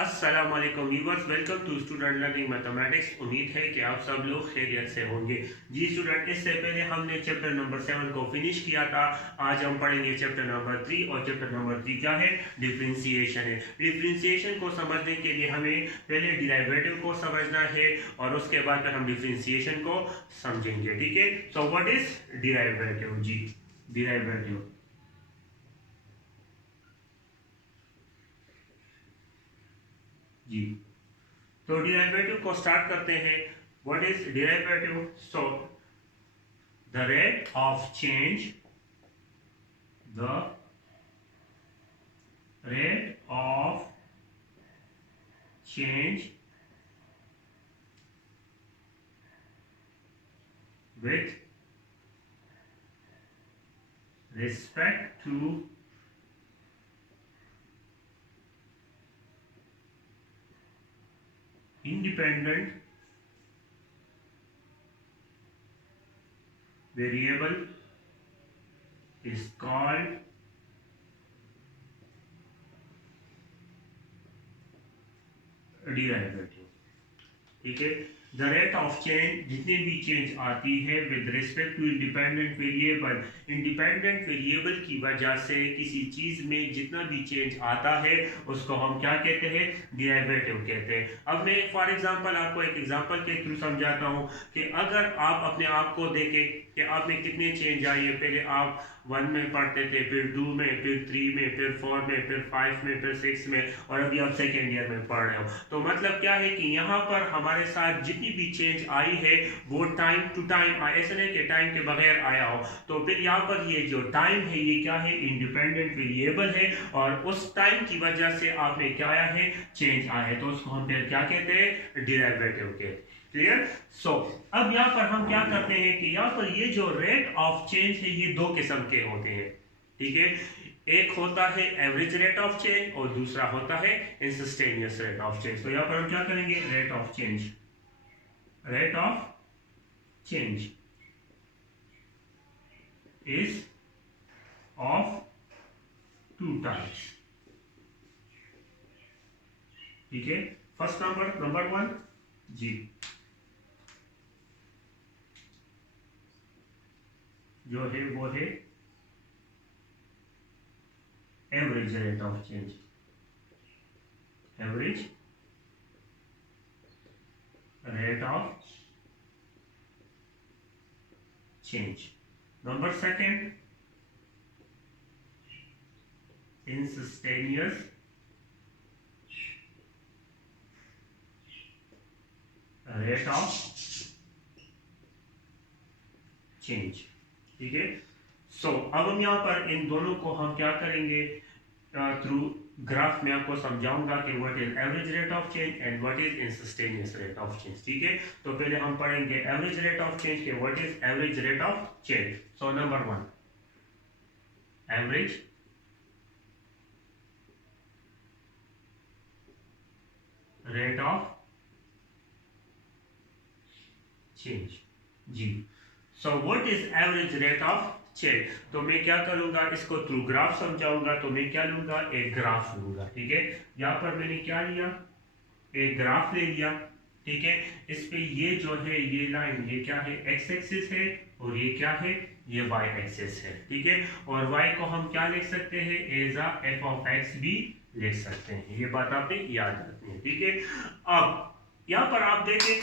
अस्सलाम वालेकुम viewers, welcome to student learning mathematics. उम्मीद है कि आप सब लोग खैरियत से होंगे। जी स्टूडेंट, इससे पहले हमने चैप्टर नंबर 7 को फिनिश किया था। आज हम पढ़ेंगे चैप्टर नंबर 3 और चैप्टर नंबर 3 क्या है? डिफरेंशिएशन है। डिफरेंशिएशन को समझने के लिए हमें पहले डिराइवेटिव को समझना है और उसके बाद फिर हम डिफरेंशिएशन को समझेंगे। ठीक है, सो व्हाट इज डिराइवेटिव? जी, डिराइवेटिव। जी, तो डिराइवेटिव को स्टार्ट करते हैं। What is derivative? So the rate of change, the rate of change with respect to independent variable is called derivative. ठीक है, द रेट ऑफ चेंज, जितनी भी चेंज आती है with respect to independent variable, independent variable की वजह से किसी चीज में जितना भी चेंज आता है उसको हम क्या कहते हैं? डेरिवेटिव कहते हैं। अब मैं फॉर एग्जांपल आपको एक एग्जांपल के थ्रू समझाता हूं कि अगर आप अपने आप को देखें कि आप में कितने चेंज आई है। पहले आप 1 में पढ़ते थे, फिर 2 में, फिर 3 में, फिर 4 में, फिर 5 में, फिर 6 में, और अभी आप सेकेंड ईयर में पढ़ रहे हो। तो मतलब क्या है कि यहाँ पर हमारे साथ जितनी भी चेंज आई है वो टाइम टू टाइम, ऐसा नहीं कि टाइम के बगैर आया हो। तो फिर यहाँ पर ये जो टाइम है ये क्या है? इंडिपेंडेंट वेरिएबल है, और उस टाइम की वजह से आप में क्या आया है? चेंज आया है। तो उसको हम फिर क्या कहते हैं? डेरिवेटिव के। क्लियर? सो अब यहाँ पर हम क्या करते हैं कि यहाँ पर ये जो रेट ऑफ चेंज है ये दो किस्म के होते हैं। ठीक है, एक होता है एवरेज रेट ऑफ चेंज और दूसरा होता है इंस्टेंटेनियस रेट ऑफ चेंज। तो यहाँ पर हम क्या करेंगे? Rate of change, rate of change is of two types. ठीक है, फर्स्ट नंबर 1, जी, जो है वो है average rate of change, average rate of change. Number second, instantaneous rate of change. ठीक है, सो अब हम यहाँ पर इन दोनों को हम क्या करेंगे? थ्रू ग्राफ में आपको समझाऊंगा कि what is average rate of change and what is instantaneous rate of change. ठीक है, तो पहले हम पढ़ेंगे एवरेज रेट ऑफ चेंज के what is average rate of change. So number 1, average rate of change. जी, so what is average rate of change? तो मैं क्या करूंगा? इसको थ्रू ग्राफ समझाऊंगा। तो मैं क्या लूंगा? एक ग्राफ लूंगा। ठीक है, यहाँ पर मैंने क्या लिया? एक ग्राफ ले लिया। ठीक है, इस पे ये जो है ये लाइन, ये क्या है? एक्स एक्सिस है, और ये क्या है? ये वाई एक्सिस है। ठीक है, और वाई को हम क्या लिख सकते हैं? As a f of x भी लिख सकते हैं। ये बात आपने याद रखनी है। ठीक है, अब यहाँ पर आप देखें,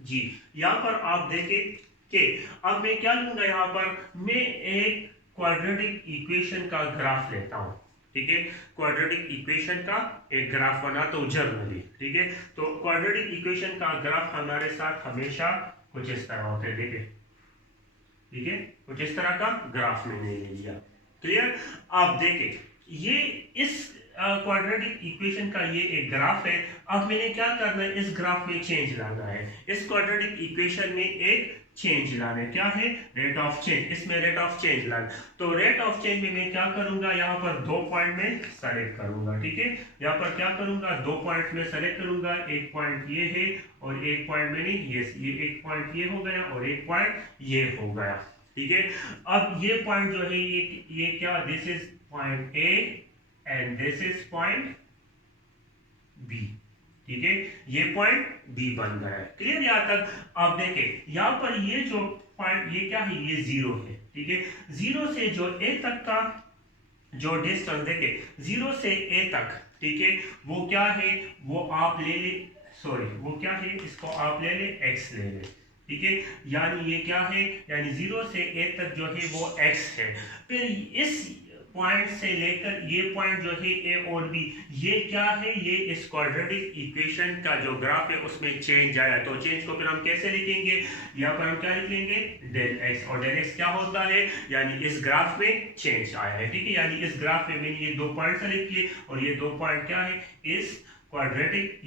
जी, यहाँ पर आप देखें कि अब मैं क्या लूंगा? यहाँ पर मैं एक क्वाड्रेटिक इक्वेशन का ग्राफ लेता हूं। ठीक है, क्वाड्रेटिक इक्वेशन का एक ग्राफ बनाता हूं जनरली। ठीक है, तो क्वाड्रेटिक इक्वेशन का ग्राफ हमारे साथ हमेशा कुछ इस तरह होते हैं। देखिए, ठीक है, कुछ इस तरह का ग्राफ मैंने ले लिया। क्लियर? आप देखें, ये इस क्वाड्रेटिक इक्वेशन का ये एक ग्राफ है। अब मैंने क्या करना है? इस ग्राफ में चेंज लाना है। इस क्वाड्रेटिक इक्वेशन में एक चेंज लाना है। क्या है? Rate of change. इसमें रेट ऑफ चेंज लाना। तो रेट ऑफ चेंज में मैं क्या करूंगा? यहाँ पर 2 पॉइंट में सेलेक्ट करूंगा। ठीक है, यहाँ पर क्या करूंगा? 2 पॉइंट में सेलेक्ट करूंगा। एक पॉइंट ये है और एक पॉइंट मैंने ये एक पॉइंट ये हो गया और एक पॉइंट ये हो गया। ठीक है, अब ये पॉइंट जो है ये क्या? This is point A and this is point B, ठीक है, ये पॉइंट बी बन गया है। क्लियर यहाँ तक? आप देखें यहाँ पर ये जो पॉइंट ये क्या है, ये जीरो है, ठीक है। जीरो से जो ए तक का जो डिस्टेंस देखे, जीरो से ए तक, ठीक है, वो क्या है, वो आप ले ले, सॉरी वो क्या है, इसको आप ले ले एक्स ले ले, ठीक है। यानी ये क्या है, यानी जीरो से ए तक जो है वो एक्स है। फिर इस पॉइंट से लेकर ये पॉइंट जो है ए और बी, ये क्या है, ये इस क्वाड्रेटिक इक्वेशन का जो ग्राफ है उसमें चेंज आया। तो चेंज को फिर हम कैसे लिखेंगे, यहाँ पर हम क्या लिख लेंगे, डेल एक्स, और डेल एक्स क्या होता है, यानी इस ग्राफ में चेंज आया है, ठीक है। यानी इस ग्राफ में मैंने ये दो पॉइंट सेलेक्ट किए और ये दो पॉइंट क्या है, इस क्वाड्रेटिक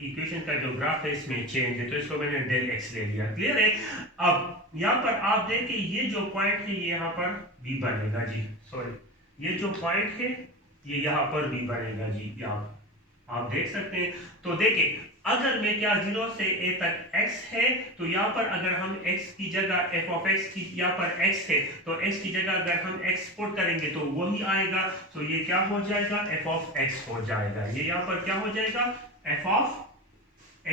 इक्वेशन का जो ग्राफ है इसमें चेंज है, तो इसको मैंने डेल एक्स ले लिया। क्लियर है? अब यहाँ पर आप देखिए ये जो पॉइंट है ये यहाँ पर बी बनेगा जी, सॉरी ये जो पॉइंट है ये यहाँ पर बी बनेगा जी, यहाँ आप देख सकते हैं। तो देखिए अगर मैं क्या, जीरो से ए तक x है, तो यहाँ पर अगर हम x की जगह f ऑफ x की, यहाँ पर x है तो x की जगह अगर हम x पुट करेंगे तो वही आएगा। तो ये क्या हो जाएगा, f ऑफ x हो जाएगा, ये यहाँ पर क्या हो जाएगा, f ऑफ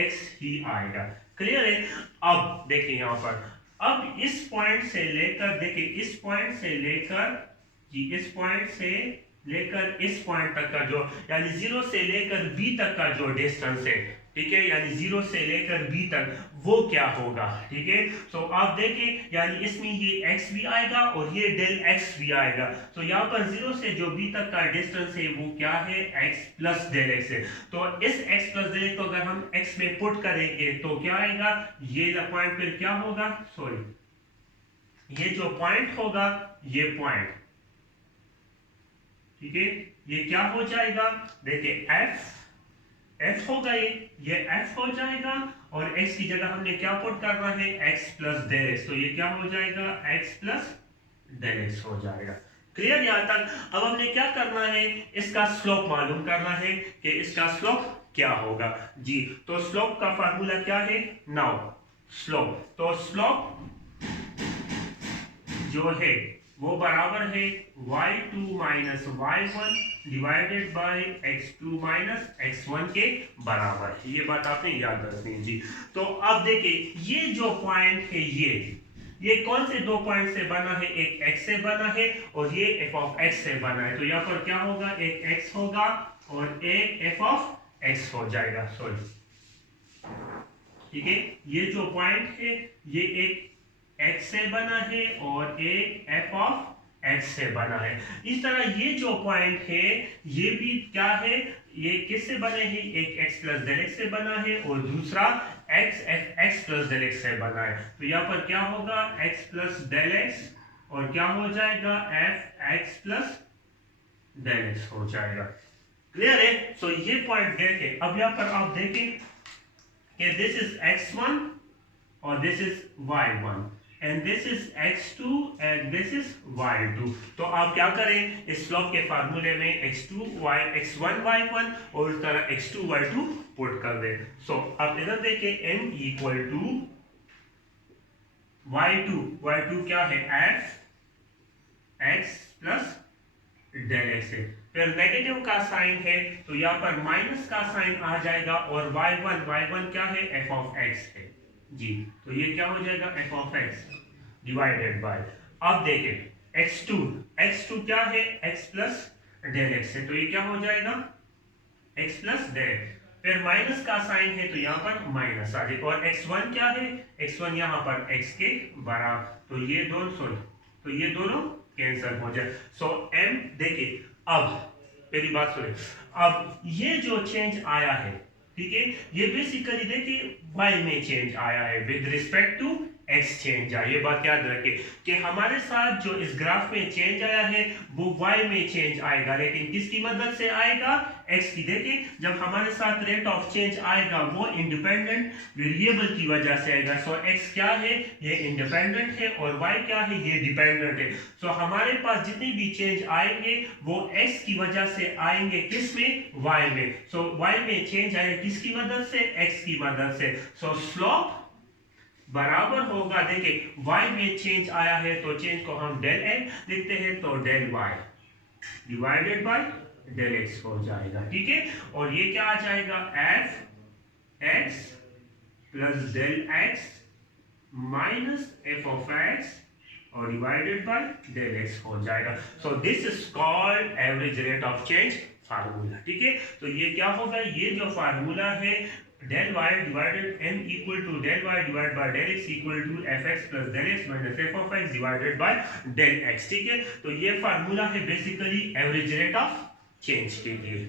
x ही आएगा। क्लियर है? अब देखिए यहाँ पर, अब इस पॉइंट से लेकर, देखिए इस पॉइंट से लेकर जी, इस पॉइंट से लेकर इस पॉइंट तक का जो, यानी जीरो से लेकर बी तक का जो डिस्टेंस है, ठीक है, यानी जीरो से लेकर बी तक वो क्या होगा, ठीक है। तो आप देखें यानी इसमें ये x भी आएगा और ये डेल x भी आएगा। तो यहाँ पर जीरो से जो बी तक का डिस्टेंस है वो क्या है, x प्लस डेल x है। तो इस x प्लस डेल x को अगर हम x में पुट करेंगे तो क्या आएगा, ये पॉइंट फिर क्या होगा, सॉरी ये जो पॉइंट होगा, ये पॉइंट, ठीक है, ये क्या हो जाएगा, देखिए f होगा, ये f हो जाएगा और x की जगह हमने क्या पुट करना है, x प्लस डेल x, तो ये क्या हो जाएगा, x प्लस डेल x हो जाएगा। क्लियर यहाँ तक? अब हमने क्या करना है, इसका स्लोप मालूम करना है कि इसका स्लोप क्या होगा जी। तो स्लोप का फार्मूला क्या है, नाउ स्लोप, तो स्लोप जो है वो बराबर है y2 minus y1 divided by x2 minus x1 के बराबर। ये बात आपने याद रखनी है जी। तो अब देखिए ये जो पॉइंट है ये कौन से दो पॉइंट से बना है, एक x से बना है और ये f ऑफ x से बना है। तो यहाँ पर क्या होगा, एक x होगा और एक f ऑफ x हो जाएगा, सॉरी, ठीक है। ये जो पॉइंट है ये एक x से बना है और एक f ऑफ x से बना है। इस तरह ये जो पॉइंट है ये भी क्या है, ये किससे बने हैं, एक x प्लस डेल x से बना है और दूसरा x प्लस डेल x से बना है। तो यहाँ पर क्या होगा, x प्लस डेल x और क्या हो जाएगा, f x plus del x हो जाएगा। क्लियर है? सो ये पॉइंट देखें। अब यहाँ पर आप देखें कि दिस इज x1 और this is y1 and this is x2 and this is y2। तो आप क्या करें, इस स्लोप के फार्मूले में x1 y1 और इस तरह x2 y2 पुट कर दें। सो अब इधर देखें m इक्वल टू y2 क्या है, f x plus del x है। फिर नेगेटिव का साइन है तो यहाँ पर माइनस का साइन आ जाएगा और y1 क्या है, f ऑफ x है जी। तो ये क्या हो जाएगा, f of x divided by, अब देखें x2 क्या है, x प्लस डेल x है, तो ये क्या हो जाएगा, x प्लस डेल। फिर माइनस का साइन है तो यहाँ पर माइनस आ जाएगा और x1 क्या है, x1 यहाँ पर x के बराबर, तो ये दोनों कैंसिल हो जाए। सो m देखिए, अब पहली बात सुने, अब ये जो चेंज आया है, ठीक है, ये बेसिकली देखिए y में चेंज आया है with respect to x change आया। ये बात याद रखें कि हमारे साथ जो इस ग्राफ में चेंज आया है वो y में चेंज आएगा, लेकिन किसकी मदद से आएगा, x की। देखिए जब हमारे साथ रेट ऑफ चेंज आएगा वो इंडिपेंडेंट वेरिएबल की वजह से आएगा। सो x क्या है, ये इंडिपेंडेंट है और y क्या है, ये डिपेंडेंट है। सो हमारे पास जितने भी चेंज आएंगे वो x की वजह से आएंगे, किस में, y में। सो y में चेंज आएगा किसकी मदद से, x की मदद से। सो स्लोप बराबर होगा, देखिए y में चेंज आया है तो चेंज को हम डेल x लिखते हैं, तो del y divided by del x हो जाएगा, ठीक है। और ये क्या आ जाएगा, f x plus del x minus f of x और डिवाइडेड बाय डेल एक्स हो जाएगा। So this is called average rate of change formula, ठीक है। तो ये क्या होगा, ये जो फार्मूला है del y divided m equal to del y divide by del x equal to f x plus del x minus f of x divided by del x, ठीक है। तो ये फार्मूला है basically average rate of change के लिए।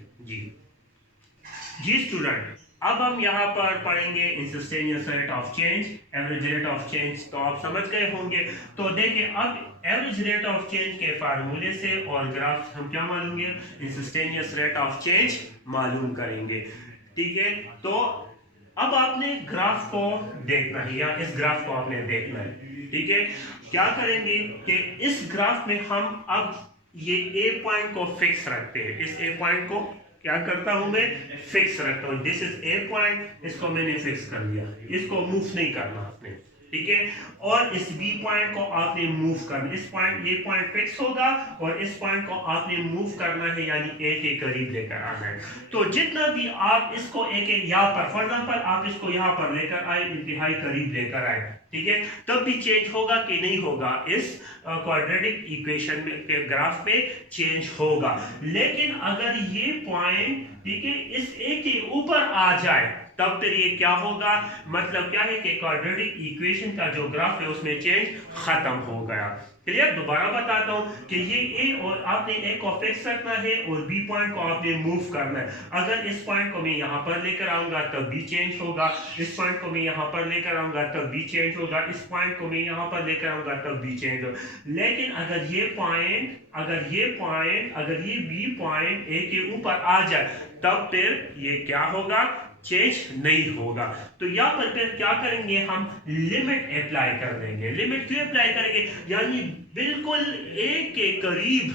जी student, अब हम यहाँ पर पढ़ेंगे instantaneous rate of change, average rate of change तो आप समझ गए होंगे। तो देखिए अब एवरेज रेट ऑफ चेंज के फार्मूले से और ग्राफ हम क्या मालूम, इंस्टेंटेनियस रेट ऑफ चेंज मालूम करेंगे, ठीक है। तो अब आपने ग्राफ को देखना है या इस ग्राफ को आपने देखना है, ठीक है। क्या करेंगे कि इस ग्राफ में हम अब ये ए पॉइंट को फिक्स रखते हैं, इस ए पॉइंट को क्या करता हूं मैं, फिक्स रखता हूं। दिस इज ए पॉइंट, इसको मैंने फिक्स कर लिया, इसको मूव नहीं करना आपने, ठीक है। और इस बी पॉइंट को आपने मूव करना, इस पॉइंट ये पॉइंट फिक्स होगा और इस पॉइंट को आपने मूव करना है, यानी ए के करीब लेकर आना है। तो जितना भी आप इसको ए के यहाँ पर, फॉर एग्जाम्पल आप इसको यहाँ पर लेकर आए, इंतहाई करीब लेकर आए, ठीक है, तब भी चेंज होगा कि नहीं होगा, इस क्वाड्रेटिक इक्वेशन में के ग्राफ पे चेंज होगा। लेकिन अगर ये पॉइंट, ठीक है, इस ए के ऊपर आ जाए तब फिर ये क्या होगा, मतलब क्या है कि क्वाड्रेटिक इक्वेशन का जो ग्राफ है उसमें चेंज खत्म हो गया। क्लियर, दोबारा बताता हूं कि ये ए और आपने ए को फिक्स रखना है और बी पॉइंट को आपने मूव करना है। अगर इस पॉइंट को मैं यहां पर लेकर आऊंगा तब भी चेंज होगा, इस पॉइंट को मैं यहां पर लेकर आऊंगा तब भी चेंज होगा, इस पॉइंट को मैं यहां पर लेकर आऊंगा तब भी चेंज होगा। लेकिन अगर ये बी पॉइंट ए के ऊपर आ जाए तब फिर ये क्या होगा, चेंज नहीं होगा। तो यहाँ पर फिर क्या करेंगे, हम लिमिट अप्लाई कर देंगे। लिमिट क्यों अप्लाई करेंगे, यानी बिल्कुल ए के करीब,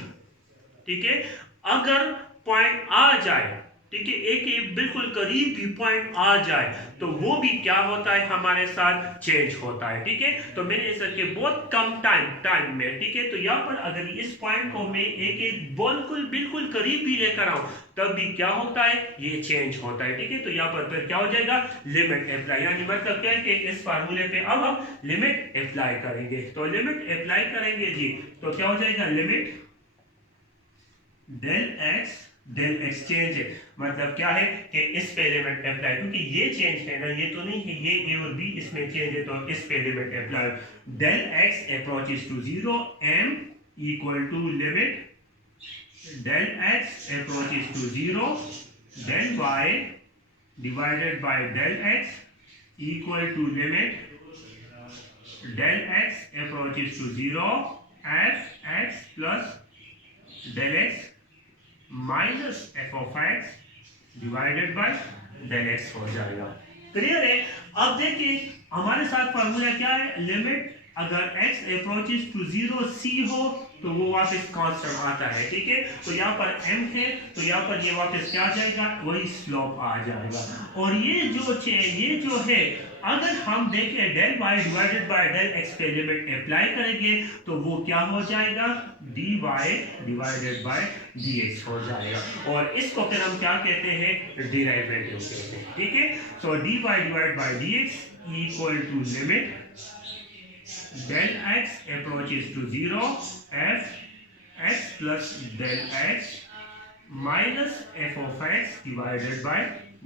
ठीक है, अगर पॉइंट आ जाए, ठीक है, ए के बिल्कुल करीब भी पॉइंट आ जाए तो वो भी क्या होता है, हमारे साथ चेंज होता है, ठीक है। तो मैंने इस के बहुत कम टाइम में, ठीक है, तो यहाँ पर अगर इस पॉइंट को मैं ए के बिल्कुल करीब भी लेकर आऊं तब भी क्या होता है, ये चेंज होता है, ठीक है। तो यहाँ पर फिर क्या हो जाएगा, लिमिट अप्लाई, यानी मतलब क्या है कि इस फार्मूले पे अब हम लिमिट अप्लाई करेंगे। तो लिमिट अप्लाई करेंगे जी, तो क्या हो जाएगा, लिमिट डेल एक्स चेंज है, मतलब क्या है कि इस पे लिमिट अप्लाई, क्योंकि ये चेंज है ना, ये तो नहीं है, ये ए और बी इसमें चेंज है, तो इस पे limit apply. Del x approaches to 0, m equal to limit del x approaches to 0, del y divided by del x equal to limit del x approaches to 0, f x plus del x minus f of x divided by del x हो जाएगा। Clear है। अब देखिए हमारे साथ formula क्या है, limit अगर x अप्रोचेस टू 0 c हो तो वो वापस कांस्टेंट आता है, ठीक है। तो यहाँ पर m है तो यहाँ पर ये वापस क्या आ जाएगा, वही स्लोप आ जाएगा। और ये जो है अगर हम देखें del y divided by del x पे लिमिट अप्लाई करेंगे तो वो क्या हो जाएगा, dy डिवाइडेड बाय dx हो जाएगा। और इसको फिर हम क्या कहते हैं, डेरिवेटिव कहते हैं, ठीक है। So dy divided by dx equal to limit del x approaches to 0, f x plus del x minus f of x divided by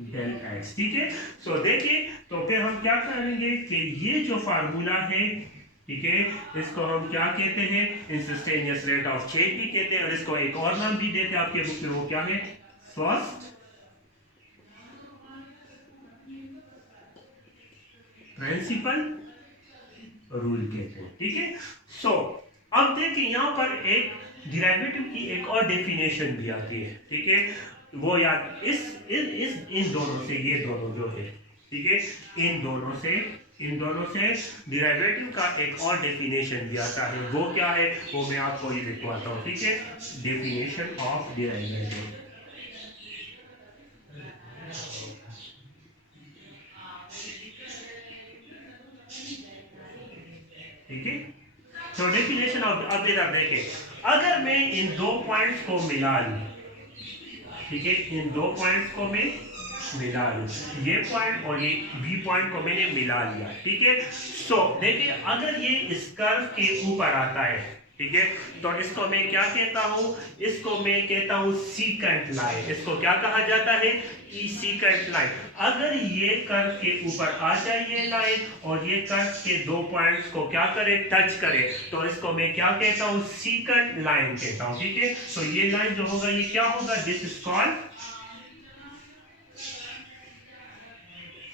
del x, ठीक है। सो देखिए तो फिर हम क्या करेंगे कि ये जो फार्मूला है, ठीक है, इसको हम क्या कहते हैं, इंस्टेंटेनियस रेट ऑफ चेंज भी कहते हैं, और इसको एक और नाम भी देते हैं आपके बुक में, वो क्या है, फर्स्ट प्रिंसिपल रूल कहते हैं, ठीक है। सो अब देखिए यहाँ पर एक डेरिवेटिव की एक और डेफिनेशन भी आती है, ठीक है, वो याद इन दोनों से, ये दोनों जो है, ठीक है, इन दोनों से डेरिवेटिव का एक और डेफिनेशन भी आता है, वो क्या है, वो मैं आपको ये लिखवाता हूँ, ठीक है। डेफिनेशन ऑफ डेरिवेटिव, ठीक है। तो डेफिनेशन ऑफ, अब देखें, अगर मैं इन दो पॉइंट्स को मिला लूं, ठीक है, इन दो पॉइंट्स को मैं मिला लूं, ये पॉइंट और ये बी पॉइंट को मैंने मिला लिया, ठीक है। सो देखिए अगर ये इस कर्व के ऊपर आता है, ठीक है, तो इसको मैं क्या कहता हूं, इसको मैं कहता हूं सीकेंट लाइन। इसको क्या कहा जाता है, सीकेंट लाइन। अगर ये कर्व के ऊपर आ जाए ये लाइन और ये कर्व के दो पॉइंट्स को क्या करे, टच करे, तो इसको मैं क्या कहता हूं, सीकेंट लाइन कहता हूं, ठीक है। तो ये लाइन जो होगा ये क्या होगा, this is called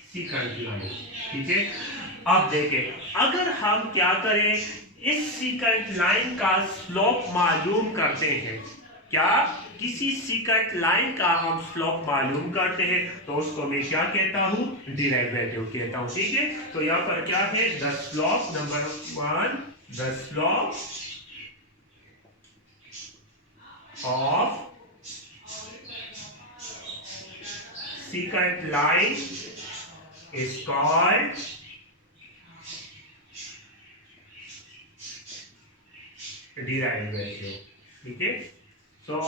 secant line, ठीक है। अब देखें अगर हम क्या करें, इस सीकेंट लाइन का स्लोप मालूम करते हैं, क्या किसी सीकेंट लाइन का हम स्लोप मालूम करते हैं, तो उसको मैं क्या कहता हूं, डेरिवेटिव कहता हूं, ठीक है। तो यहां पर क्या है, the slope number 1, the slope of secant line is called derivative, ठीक है। तो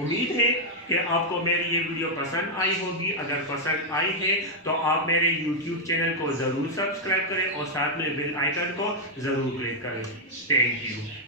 उम्मीद है कि आपको मेरी ये वीडियो पसंद आई होगी। अगर पसंद आई है तो आप मेरे YouTube चैनल को ज़रूर सब्सक्राइब करें और साथ में बेल आइकन को ज़रूर क्लिक करें। Thank you.